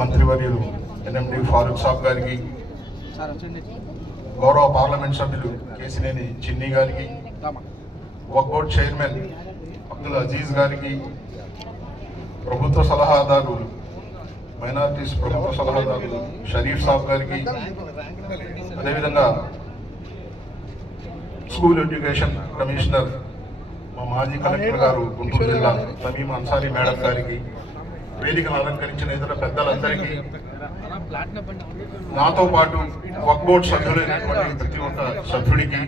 మంత్రివర్యులు ఎన్ఎండి ఫారూక్ సాబ్ గారికి, గౌరవ పార్లమెంట్ సభ్యులు కేసినేని చిన్ని గారికి, వక్ఫ్ బోర్డ్ చైర్మన్ అబ్దుల్ అజీజ్ గారికి, ప్రభుత్వ సలహాదారు మైనారిటీస్ ప్రభుత్వ సలహాదారు షరీఫ్ సాబ్ గారికి, అదేవిధంగా స్కూల్ ఎడ్యుకేషన్ కమిషనర్ మా మాజీ కలెక్టర్ గారు గుంటూరు జిల్లా సమీం అన్సారీ మేడం గారికి, వేదికను అలంకరించిన ఇతర పెద్దలందరికీ, నాతో పాటు వక్ఫ్ బోర్డ్ సభ్యులైనటువంటి ప్రతి ఒక్క సభ్యుడికి,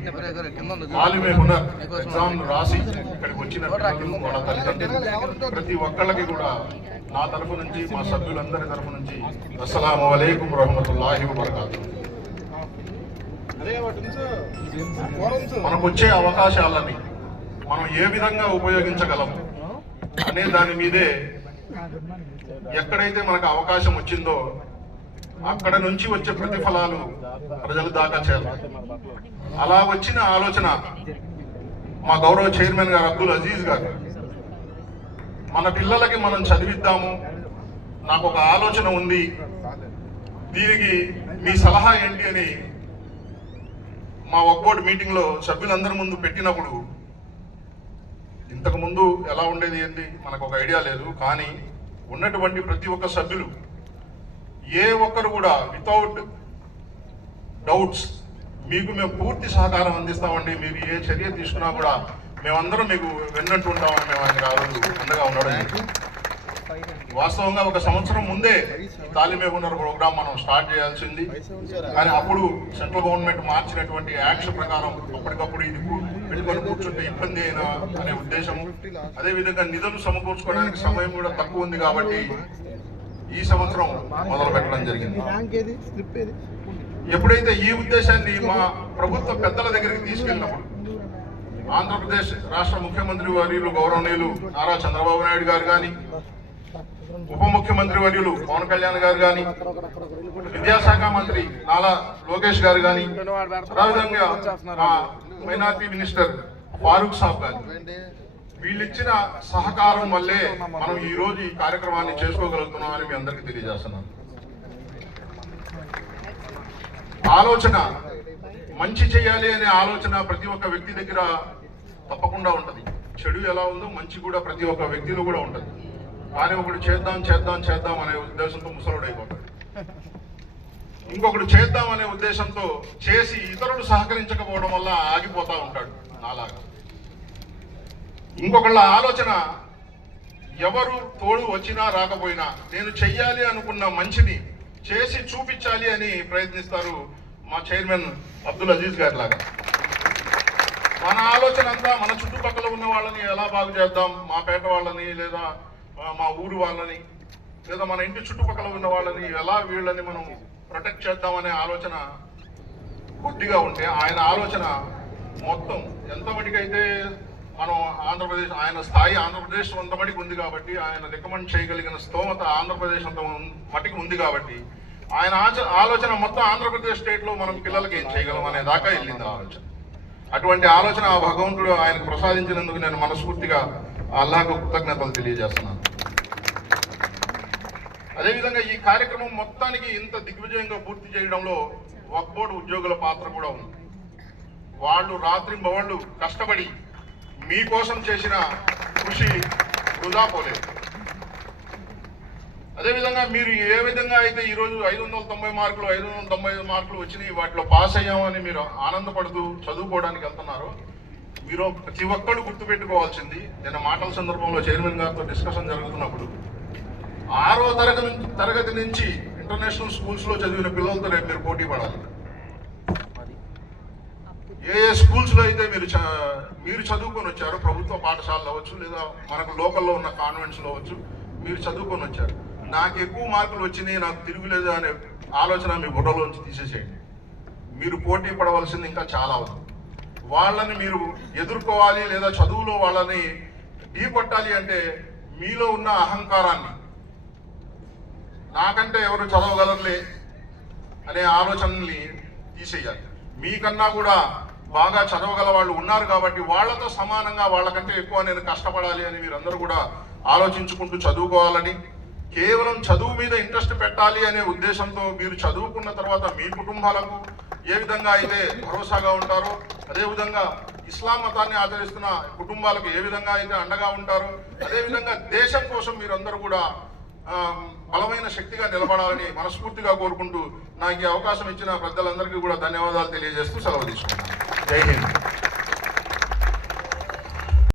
ఆలిమే హునర్ ఎగ్జామ్ రాసి ఇక్కడికి వచ్చిన పిల్లలు, వాళ్ళ తల్లిదండ్రులు ప్రతి ఒక్కళ్ళకి కూడా నా తరఫు నుంచి, మా సభ్యులందరి తరఫు నుంచి అస్సలాము అలైకుం వరహ్మతుల్లాహి వబరకాతుహు. మనకు వచ్చే అవకాశాలని మనం ఏ విధంగా ఉపయోగించగలము అనే దాని మీదే ఎక్కడైతే మనకు అవకాశం వచ్చిందో అక్కడ నుంచి వచ్చే ప్రతిఫలాలు ప్రజల దాకా చేరాలి. అలా వచ్చిన ఆలోచన మా గౌరవ చైర్మన్ గారు అబ్దుల్ అజీజ్ గారు, మన పిల్లలకి మనం చదివిద్దాము, నాకు ఒక ఆలోచన ఉంది, దీనికి మీ సలహా ఏంటి అని మా వక్ఫ్ బోర్డ్ మీటింగ్లో సభ్యులందరి ముందు పెట్టినప్పుడు, ఇంతకు ముందు ఎలా ఉండేది ఏంటి మనకు ఒక ఐడియా లేదు, కానీ ఉన్నటువంటి ప్రతి ఒక్క సభ్యులు ఏ ఒక్కరు కూడా వితౌట్ డౌట్స్ మీకు మేము పూర్తి సహకారం అందిస్తామండి, మీరు ఏ చర్య తీసుకున్నా కూడా మేమందరం మీకు వెన్నట్టు ఉంటామని మేము ఆయన ఆ రోజు అండగా ఉండడం. వాస్తవంగా ఒక సంవత్సరం ముందే తాలిమే హునర్ ప్రోగ్రామ్ మనం స్టార్ట్ చేయాల్సింది, కానీ అప్పుడు సెంట్రల్ గవర్నమెంట్ మార్చినటువంటి యాక్ట్స్ ప్రకారం అప్పటికప్పుడు ఇది పెట్టుకొని కూర్చుంటే ఇబ్బంది అయినా అనే ఉద్దేశం, అదేవిధంగా నిధులు సమకూర్చుకోవడానికి సమయం కూడా తక్కువ ఉంది కాబట్టి ఈ సంవత్సరం మొదలు పెట్టడం జరిగింది. ఎప్పుడైతే ఈ ఉద్దేశాన్ని మా ప్రభుత్వ పెద్దల దగ్గరికి తీసుకెళ్ళినప్పుడు ఆంధ్రప్రదేశ్ రాష్ట్ర ముఖ్యమంత్రి వర్యులు గౌరవనీయులు నారా చంద్రబాబు నాయుడు గారు కానీ, ఉప ముఖ్యమంత్రి వర్యులు పవన్ కళ్యాణ్ గారు కానీ, విద్యాశాఖ మంత్రి నాలా లోకేష్ గారు కానీ, అదేవిధంగా మైనార్టీ మినిస్టర్ ఫారూక్ సాబ్ గారు, వీళ్ళిచ్చిన సహకారం వల్లే మనం ఈ రోజు ఈ కార్యక్రమాన్ని చేసుకోగలుగుతున్నామని మీ అందరికీ తెలియజేస్తున్నాను. ఆలోచన మంచి చేయాలి అనే ఆలోచన ప్రతి ఒక్క వ్యక్తి దగ్గర తప్పకుండా ఉంటుంది. చెడు ఎలా ఉందో మంచి కూడా ప్రతి ఒక్క వ్యక్తిలో కూడా ఉంటుంది. కానీ ఒకడు చేద్దాం చేద్దాం చేద్దాం అనే ఉద్దేశంతో ముసలుడు అయిపోతాడు, ఇంకొకడు చేద్దాం అనే ఉద్దేశంతో చేసి ఇతరులు సహకరించకపోవడం వల్ల ఆగిపోతా ఉంటాడు నాలాగా. ఇంకొకళ్ళ ఆలోచన ఎవరు తోడు వచ్చినా రాకపోయినా నేను చెయ్యాలి అనుకున్న మంచిని చేసి చూపించాలి అని ప్రయత్నిస్తారు మా చైర్మన్ అబ్దుల్ అజీజ్ గారి లాగా. మన ఆలోచన అంతా మన చుట్టుపక్కల ఉన్న వాళ్ళని ఎలా బాగు చేద్దాం, మా పేట వాళ్ళని లేదా మా ఊరు వాళ్ళని లేదా మన ఇంటి చుట్టుపక్కల ఉన్న వాళ్ళని ఎలా వీళ్ళని మనం ప్రొటెక్ట్ చేద్దామనే ఆలోచన కొద్దిగా ఉంటే, ఆయన ఆలోచన మొత్తం ఎంతమటికైతే మనం ఆంధ్రప్రదేశ్, ఆయన స్థాయి ఆంధ్రప్రదేశ్ అంతమటికి ఉంది కాబట్టి, ఆయన రికమెండ్ చేయగలిగిన స్తోమత ఆంధ్రప్రదేశ్ అంత మటికి ఉంది కాబట్టి, ఆయన ఆలోచన మొత్తం ఆంధ్రప్రదేశ్ స్టేట్లో మనం పిల్లలకి ఏం చేయగలం అనే దాకా వెళ్ళింది ఆలోచన. అటువంటి ఆలోచన ఆ భగవంతుడు ఆయనకు ప్రసాదించినందుకు నేను మనస్ఫూర్తిగా అల్లాహకు కృతజ్ఞతలు తెలియజేస్తున్నాను. అదేవిధంగా ఈ కార్యక్రమం మొత్తానికి ఇంత దిగ్విజయంగా పూర్తి చేయడంలో వక్ఫ్ బోర్డు ఉద్యోగుల పాత్ర కూడా ఉంది. వాళ్ళు రాత్రింబవళ్ళు కష్టపడి మీకోసం చేసిన కృషి వృధా పోలేదు. అదేవిధంగా మీరు ఏ విధంగా అయితే ఈరోజు 590 మార్కులు 595 మార్కులు వచ్చినాయి, వాటిలో పాస్ అయ్యామని మీరు ఆనందపడుతూ చదువుకోవడానికి వెళ్తున్నారో, మీరు ప్రతి ఒక్కళ్ళు గుర్తుపెట్టుకోవాల్సింది, నేను మాటల సందర్భంలో చైర్మన్ గారితో డిస్కషన్ జరుగుతున్నప్పుడు, 6వ తరగతి నుంచి ఇంటర్నేషనల్ స్కూల్స్లో చదివిన పిల్లలతో రేపు మీరు పోటీ పడాలి. ఏ స్కూల్స్లో అయితే మీరు చదువుకొని వచ్చారో, ప్రభుత్వ పాఠశాలలో అవ్వచ్చు లేదా మనకు లోకల్లో ఉన్న కాన్వెంట్స్లో అవ్వచ్చు, మీరు చదువుకొని వచ్చారు, నాకు ఎక్కువ మార్కులు వచ్చినాయి, నాకు తిరుగులేదు అనే ఆలోచన మీ బుర్రలోంచి తీసేసేయండి. మీరు పోటీ పడవలసింది ఇంకా చాలా ఉంది. వాళ్ళని మీరు ఎదుర్కోవాలి లేదా చదువులో వాళ్ళని ఢీకొట్టాలి అంటే మీలో ఉన్న అహంకారాన్ని, నాకంటే ఎవరు చదవగలరులే అనే ఆలోచనని తీసేయాలి. మీకన్నా కూడా బాగా చదవగల వాళ్ళు ఉన్నారు కాబట్టి వాళ్ళతో సమానంగా వాళ్ళకంటే ఎక్కువ నేను కష్టపడాలి అని మీరందరూ కూడా ఆలోచించుకుంటూ చదువుకోవాలని, కేవలం చదువు మీద ఇంట్రెస్ట్ పెట్టాలి అనే ఉద్దేశంతో మీరు చదువుకున్న తర్వాత మీ కుటుంబాలకు ఏ విధంగా అయితే భరోసాగా ఉంటారో, అదేవిధంగా ఇస్లాం మతాన్ని ఆచరిస్తున్న కుటుంబాలకు ఏ విధంగా అయితే అండగా ఉంటారో, అదేవిధంగా దేశం కోసం మీరందరూ కూడా బలమైన శక్తిగా నిలబడాలని మనస్ఫూర్తిగా కోరుకుంటూ నాకు ఈ అవకాశం ఇచ్చిన పెద్దలందరికీ కూడా ధన్యవాదాలు తెలియజేస్తూ సెలవు తీసుకుంటాను. జై హింద్.